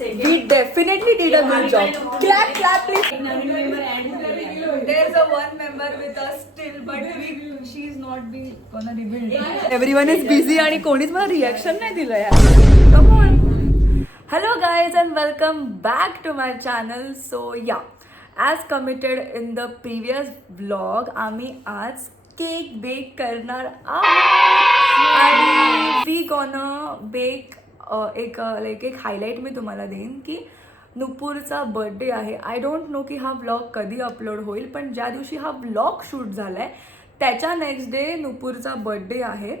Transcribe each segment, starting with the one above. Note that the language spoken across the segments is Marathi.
We definitely did a good job. Clap, clap, please. There's a one member with us still, but she's not gonna rebuild. Everyone is busy आणि कोणीच मला रिॲक्शन नाही दिलं यार. Come on. Hello guys and welcome back to my channel. So yeah, as committed in the previous vlog, आम्ही आज केक बेक करणार आहोत आणि we gonna bake एक हायलाईट मी तुम्हाला देईन की नुपूरचा बर्थडे आहे. आय डोंट नो की हा व्लॉग कधी अपलोड होईल, पण ज्या दिवशी हा व्लॉग शूट झाला आहे त्याच्या नेक्स्ट डे नुपूरचा बर्थडे आहे.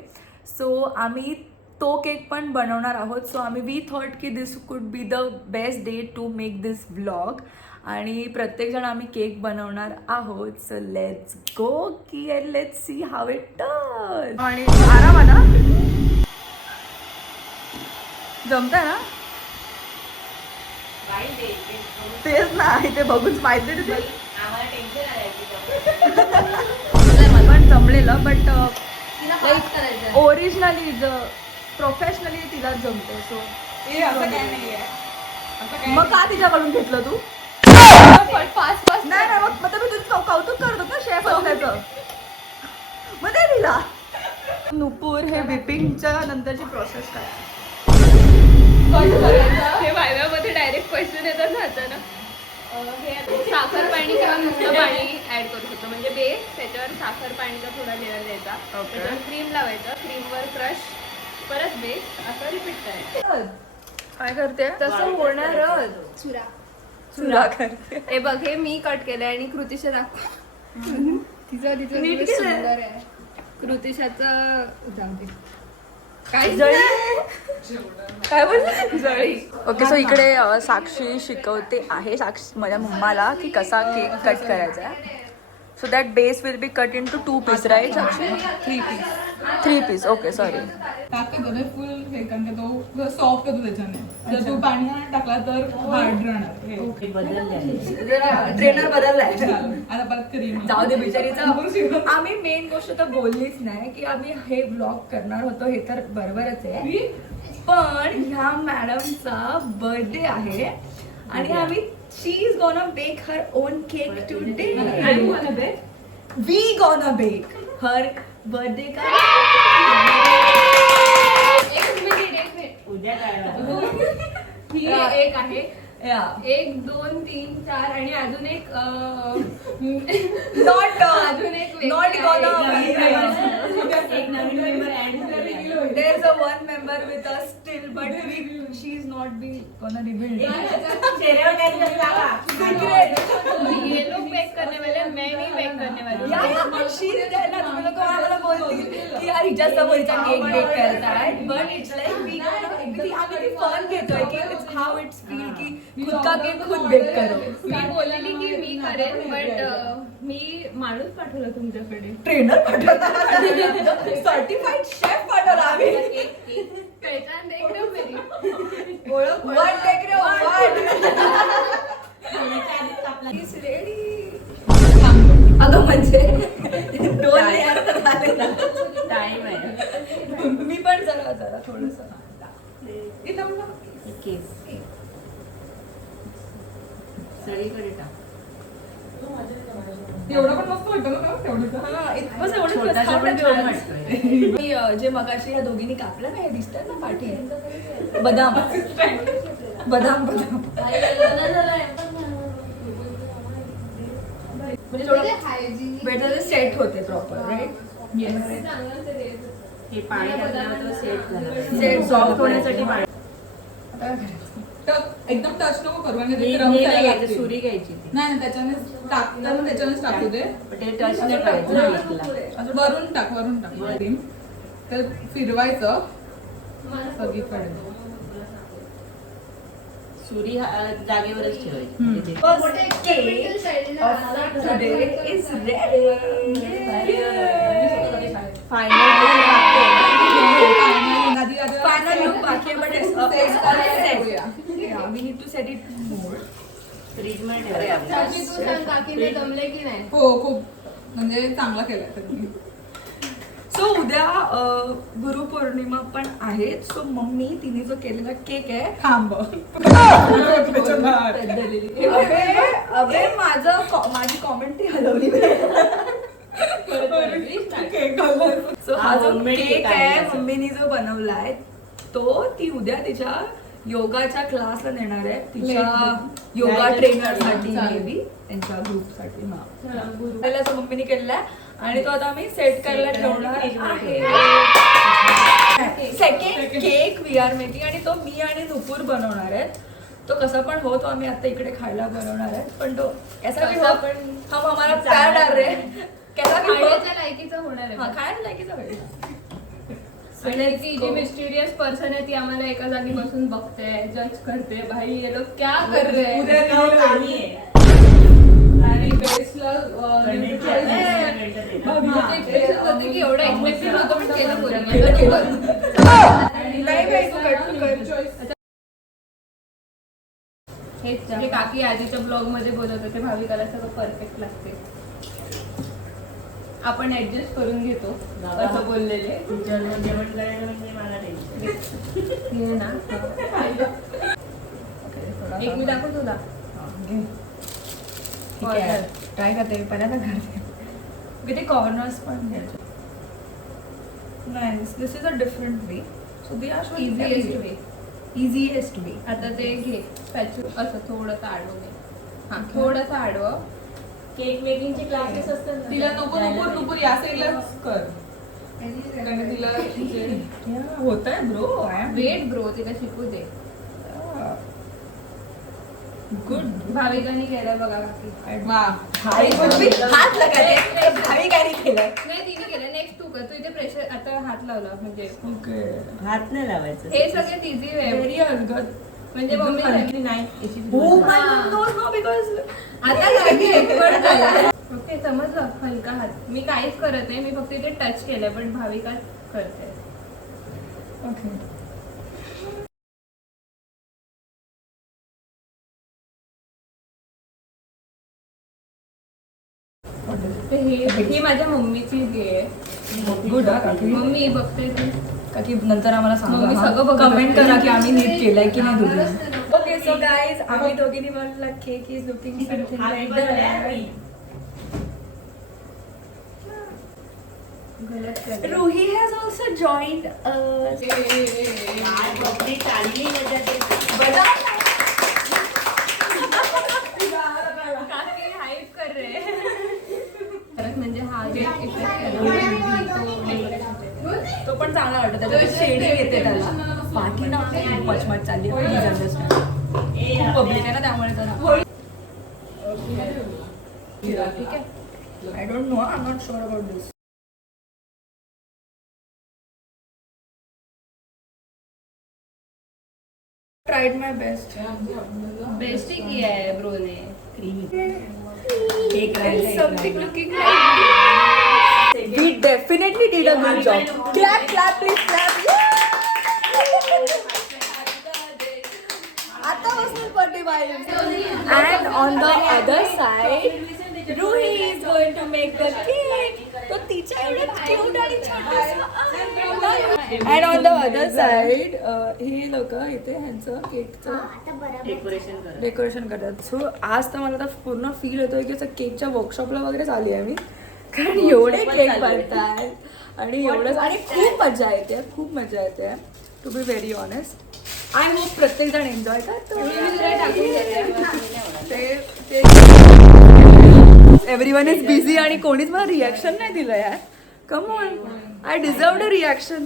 सो आम्ही तो केक पण बनवणार आहोत. सो वी थॉट की this could be the best day to make this vlog आणि प्रत्येकजण आम्ही केक बनवणार आहोत. सो लेट्स गो की let's see how it turn. आणि आराम ना जमतंय ना तेच ना ते बघूनच माहिती पण जमलेलं. बट लाईक ओरिजिनली प्रोफेशनली तिला जमते. सो मग का तिच्याकडून घेतलं तू? फास्ट नाही मग मी तुझं कौतुक करतो ना शेफ असल्याचं. मग ते दिला. नुपूर हे विपिंगच्या नंतरची प्रोसेस काय? हे वायव्यामध्ये डायरेक्ट क्वेश्चन येतात ना आता ना. हे साखर पाणी किंवा नुसतं पाणी ऍड करू शकतो. म्हणजे बेस त्याच्यावर साखर पाणीचा थोडा लेअर द्यायचा, त्याच्यावर क्रीम लावायचं, क्रीमवर क्रश, परत बेस, असं रिपीट करायचं. काय करते? तसं होणारच. चुरा करते. हे बघ, हे मी कट केलंय आणि कृतिशा दाखव. तिचं नीट किती केलंय. सुंदर आहे. कृतिशाचं जाऊ दे. काय बोलते? जळी. ओके. सो इकडे साक्षी शिकवते आहे माझ्या मम्माला की कसा केक कट करायचा आहे. So that base will be cut in to 2 piece right Sakshi? 3 piece. Okay sorry. टाकायचं ते फुल हे कारण की तो सॉफ्ट होतो त्याच्याने. जर तू पाणी टाकला तर हार्ड राहणार. ट्रेनर बदललाय. आता परत क्रीम जाऊ दे बिचारीचं. आम्ही मेन गोष्ट तर बोललीच नाही की आम्ही हे ब्लॉग करणार होतो. हे तर बरोबरच आहे, पण ह्या मॅडमचा बर्थडे आहे आणि आम्ही she is gonna bake her own cake today. We gonna bake her birthday का. एक मिनिट. ही एक आहे. 1 2 3 4 आणि अजून एक नॉट अजून एक नॉट गोना. एक नवीन member add There's a one member with us still, but she's not gonna rebuild. ये लोग बेक करने वाले, मैं नहीं बेक करने वाली. आम्हाला बोलतील की यार हिच्या समोरचा केक बेक करतायत, बट इट्स लाईक आम्ही फन घेतोय की इट्स हाऊ इट्स फील की खुद का केक खुद बेक करो. मी बोललेली की मी करेन, बट मी माणूस पाठवला तुमच्याकडे. ट्रेनर पाठवला, सर्टिफाईड शेफ पाठवला आम्ही. पहचान देख रहे हो मेरी? ओळख वन टेक रे वन. Is ready. अगं म्हणजे 2 लेअर तर झाले ना. टाइम आहे. मी पण जरा थोडंसं सगळीकडे टाक. एवढं पण मस्त वाटतं ना तेवढं. बस एवढं छोटासा पण छान वाटतोय. मी जे मगाशी या दोघींनी कापलं ना हे दिसतात ना पाठी बदाम बदाम बदाम म्हणजे थोडं बेटर सेट होते प्रॉपर राईट. हे पाणी टाकल्यावर तो सेट झाला. सेट सॉफ्ट होण्यासाठी पाणी. एकदम टच नको करू आणि हे ते नाही रंग घ्यायचं, सुरी घ्यायची ती. नाही त्याच्याने टाकताना त्याच्यानेच टाकू दे. पण ते टच नाही करायचं ना केकला. वरून टाक तर फिरवायचं सगळीकडे. सुरी जागेवरच ठेवायची. First cake of today is ready. Final look बाकी आहे, but it's set. Yeah, we need to set it more. Fridge मध्ये ठेवायचं. तू सांग काकीने जमले की नाही? हो खूप म्हणजे चांगला केलाय. सो उद्या गुरुपौर्णिमा पण आहे. सो मम्मी तिने जो केलेला केक आहे थांब अबे माझी कॉमेंट ती हलवली. सो हा जो केक आहे मम्मीनी जो बनवलाय तो ती उद्या तिच्या योगाच्या क्लासला नेणार आहे, तिच्या योगा ट्रेनर साठी मे बी त्यांच्या ग्रुप साठी. हा मम्मीने केलेला आणि तो आता आम्ही सेट करायला ठेवणार आहे. Second cake we are making आणि तो मी आणि नुपूर बनवणार आहेत. तो कसा पण हो तो आम्ही आता इकडे खायला बनवणार आहे, पण तो कैसा भी हो हम हमारा प्यार डाल रहे हैं. कैसा भी हो खाण्याच्या लायकीचा होणार आहे. हा खायला लायकीचा होईल. आणि ती जी मिस्टिरियस पर्सन आहे ती आम्हाला एका जागी बसून बघते, जज करते, भाई ये लोग क्या कर रहे हैं. उद्या आम्ही आहे. आणि बेसला एक्सपेक्टेशन होते की एवढं एक्सपेक्टेड होतं पण केलं पोरीने. हेच जे काकी आधीच्या ब्लॉग मध्ये बोलत होते भाविकाला सगळं परफेक्ट लागते, आपण ऍडजस्ट करून घेतो असं बोललेले. जेवण करायला म्हणजे मला टेन्शन. घे ना. एक मी दाखव तुला. ट्राय करते पहिल्यांदा करते. किती कॉर्नर्स पण घ्यायचे. Nice. This is a different way. So they are so easiest way. Easiest way. आता ते घे स्पॅच्यू असं थोडंसं आडवं घे. हा थोडंसं आडवं. केक मेकिंगचे क्लासेस असतात ना. तिला नुपूर या साईडलाच कर, कारण तिला होत आहे ब्रो. वेट ब्रो तिला शिकू दे. गुड. भाविकांनी केलं बघा काकी. हात लगाते भावी काय केलंय. नाही तिने केलं. नेक्स्ट तू कर. तू इथे प्रेशर आता हात लावला म्हणजे ओके. हात नाही लावायचं. हे सगळ्यात इझी वे व्हेरी अलगद. म्हणजे मम्मी सांगितली नाही. Oh my God, no, because आता काकी expert झाला. ओके समजलं. हलका हात. मी काहीच करत नाही, मी फक्त इथे टच केलंय, पण भाविका करते. ओके. ही माझ्या मम्मीची हे आहे. गुड. मम्मी बघते ती. काकी नंतर आम्हाला मग मी सगळं सांगा, बघत कमेंट असते. करा की आम्ही नीट केलंय की नाही दोघी. ओके सो गाईज आम्ही दोघींनी म्हणलं cake is looking something like that. Ruhi has also joined us. चालली काकी हाईप कर रे. फरक म्हणजे हा जे इफेक्ट आहे तो पण चांगला वाटतो. त्याच्यात शेडिंग येते त्याला. बाकी ना पचमच चालली पब्लिक आहे ना त्यामुळे जरा ठीक आहे. I don't know. I am not sure about this. Tried my best. Best ही किया है ब्रो ने. Something looking like we definitely did a good job. Clap, clap, please clap. आता बसून birthday vibes. And on the other side, Ruhi is going to make the cake. तो तिच्या एवढं cute आणि छोटंसं. And on the other side, ही लोक इथे ह्यांचं केकचं डेकोरेशन करतात. सो आज तर मला तर पूर्ण फील होतोय की असं केकच्या वर्कशॉपला वगैरे चालली आहे मी, कारण एवढे केक बनतात आणि एवढंच आणि खूप मजा येते. खूप मजा येते to be very honest. I hope प्रत्येक जण एन्जॉय करतो. एव्हरीवन इज बिझी आणि कोणीच मला रिॲक्शन नाही दिलं यार. Come on, I deserved a reaction.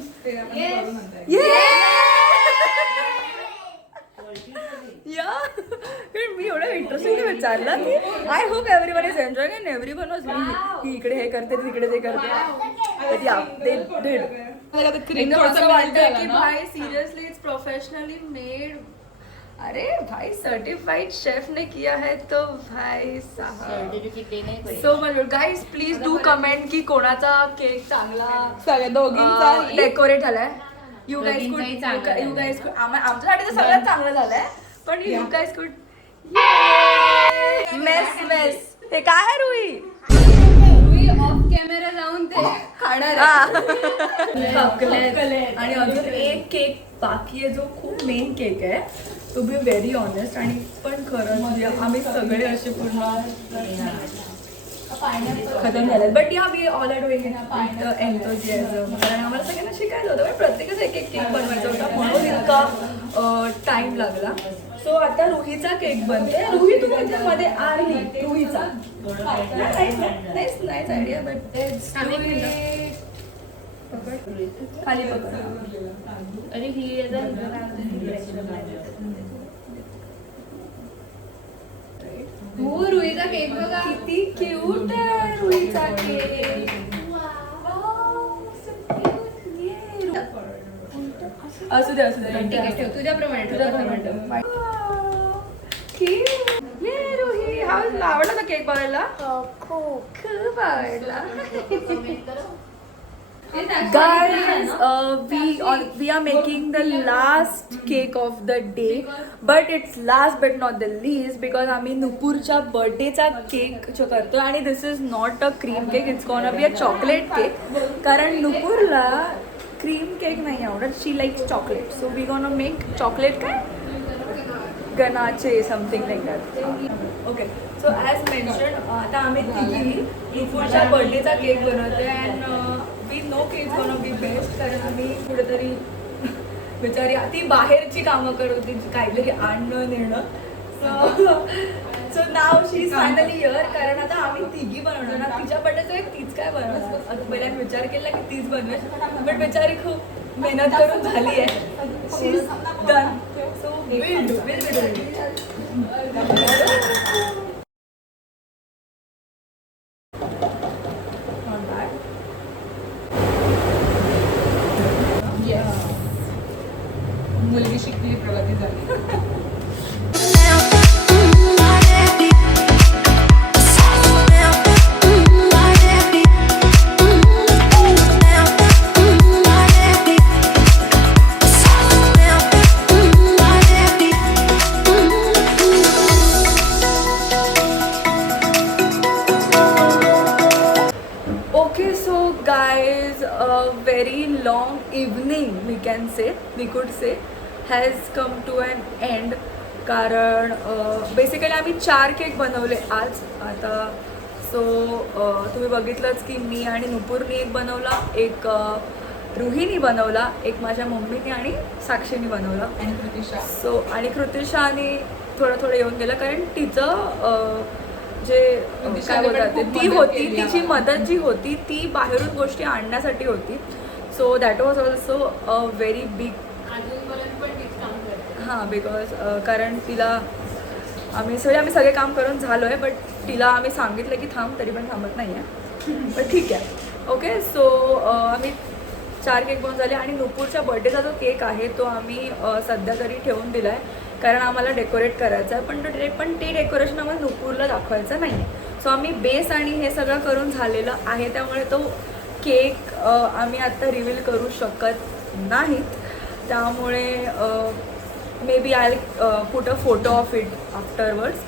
मी एवढं इंटरेस्टिंगली विचारलं की I hope everyone is enjoying and everyone was की इकडे हे करते तिकडे ते करते. क्रीम असं वाटतं की भाई सिरियसली इट्स प्रोफेशनली मेड. अरे भाई सर्टिफाइड शेफ ने किया है तो भाई साहब so much. Guys please do comment की कोणाचा केक चांगला सगळ्या दोघींचा डेकोरेट झालाय. यू गाइस कुड आमच्यासाठी तर सगळ्यात चांगलं झालंय, पण यू गाइस कुड मेस. हे काय आहे रुई? रुही ऑफ कॅमेरा जाऊन ते खाणार चॉकलेट आणि अजून एक केक बाकी आहे जो खूप मेन केक आहे टू बी व्हेरी ऑनेस्ट आणि पण खरं म्हणजे आम्ही सगळे असे पूर्ण खतम झाले but yeah we all are doing in enthusiasm कारण आम्हाला सगळ्यांना शिकायचं होतं पण प्रत्येकच एक एक केक बनवायचा होता म्हणून इतका टाइम लागला सो आता रुहीचा केक बनते रुही तू म्हणजे मध्ये आली रुहीचा नाईस आयडिया बट खाली पकड अरे ही हो रुईचा केक बघा किती क्यूट आहे रुहीचा केक असू दे ठीक आहे ठेव तुझ्याप्रमाणे ये रुही आवडला का केक बघायला खूप आवडला Guys, we are making the last cake of the day, but it's last but not the least because आम्ही नुपूरच्या बर्थडेचा केक जो करतो आणि this is not a cream cake it's gonna be a chocolate cake कारण नुपूरला क्रीम केक नाही आवडत she likes chocolate so we gonna make chocolate काय ganache something like that okay so as mention आता आम्ही तिघी नुपूरच्या बर्थडेचा केक बनवतोय अँड वी नो की इट्स गोना बी बेस्ट कारण आम्ही कुठेतरी बिचारी ती बाहेरची कामं करत होती काहीतरी आणणं नेणं so now she is finally year कारण आता आम्ही तिघी बनवणार ना तिच्या बर्थडेचं एक तीच काय बनवणार आता पहिल्यांदा विचार केला की तीच बनवेल बट बिचारी खूप मेहनत करून झाली आहे she is done so will do मुलगी शिकली प्रगती झाली Okay, so guys, a very long evening we could say has come to an end कारण बेसिकली आम्ही 4 केक बनवले आज आता सो तुम्ही बघितलंच की मी आणि नुपूरनी एक बनवला एक रुहीनी बनवला एक माझ्या मम्मीने आणि साक्षीने बनवला आणि कृतिशा सो आणि कृतिशाने थोडं येऊन गेलं कारण तिचं जे काय बोलतात ती होती तिची मदत जी होती ती बाहेरून गोष्टी आणण्यासाठी होती so that was also a very big अजूनपर्यंत पण तीच काम करते हां बिकॉज कारण तिला आम्ही सगळे काम करून झालो आहे बट तिला आम्ही सांगितलं की थांब तरी पण थांबत नाही आहे पण ठीक आहे ओके सो आम्ही 4 केक बनवून झाले आणि नुपूरच्या बर्थडेचा जो केक आहे तो आम्ही सध्या तरी ठेवून दिला आहे कारण आम्हाला डेकोरेट करायचं आहे पण ते डेकोरेशन आम्हाला नुपूरला दाखवायचं नाही आहे सो आम्ही बेस आणि हे सगळं करून झालेलं आहे त्यामुळे तो केक आम्ही आत्ता रिव्हील करू शकत नाहीत त्यामुळे maybe I put a photo of it afterwards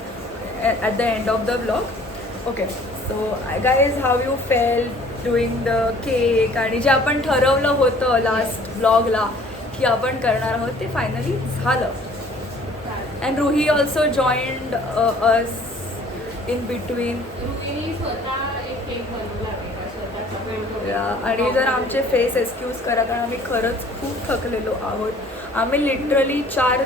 at the end of the blog okay so guys how you feel doing the cake आणि जे आपण ठरवलं होतं लास्ट ब्लॉगला की आपण करणार आहोत ते फायनली झालं and Ruhi also joined us in between रुईनी स्वतः एक केक बनवला स्वतः आणि जर आमचे फेस एक्सक्यूज करा कारण आम्ही खरंच खूप थकलेलो आहोत आम्ही लिटरली 4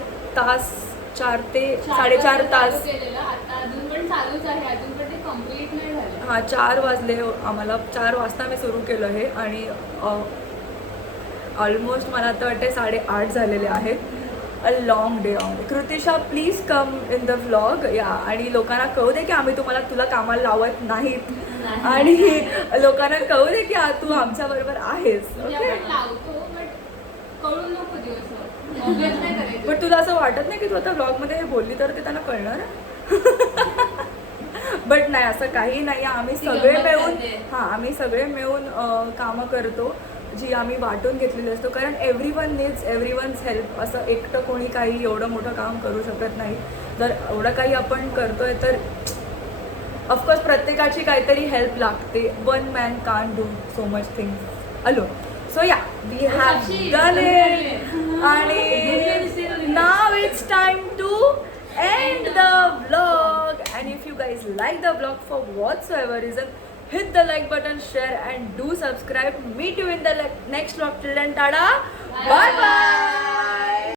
ते 4.5 तास केलेलं आता अजून पण चालूच आहे अजून पण ते कम्प्लीट नाही झालं हां 4 वाजले आम्हाला 4 वाजता मी सुरू केलं हे आणि ऑलमोस्ट मला आता वाटते 8:30 झालेले आहेत a long day Kritisha please come in the vlog या आणि लोकांना कळू दे की आम्ही तुला कामाला लावत नाहीत आणि लोकांना कळू दे की तू आमच्याबरोबर आहेस ओके लावतो बट कळून नको दिवस पण तुला असं वाटत नाही की तू आता ब्लॉगमध्ये बोलली तर ते त्यांना कळणार बट नाही असं काही नाही आम्ही सगळे मिळून आम्ही सगळे मिळून कामं करतो जी आम्ही वाटून घेतलेली असतो कारण एव्हरीवन नीड्स एव्हरीवन्स हेल्प असं एकटं कोणी काही एवढं मोठं काम करू शकत नाही जर एवढं काही आपण करतोय तर ऑफकोर्स प्रत्येकाची काहीतरी हेल्प लागते. One man can't do so much things alone. So yeah we have done it आणि now it's time to end the vlog. And if you guys like the vlog for whatsoever reason, hit the like button, share and do subscribe. Meet you in the next vlog. Till then, tada, bye bye.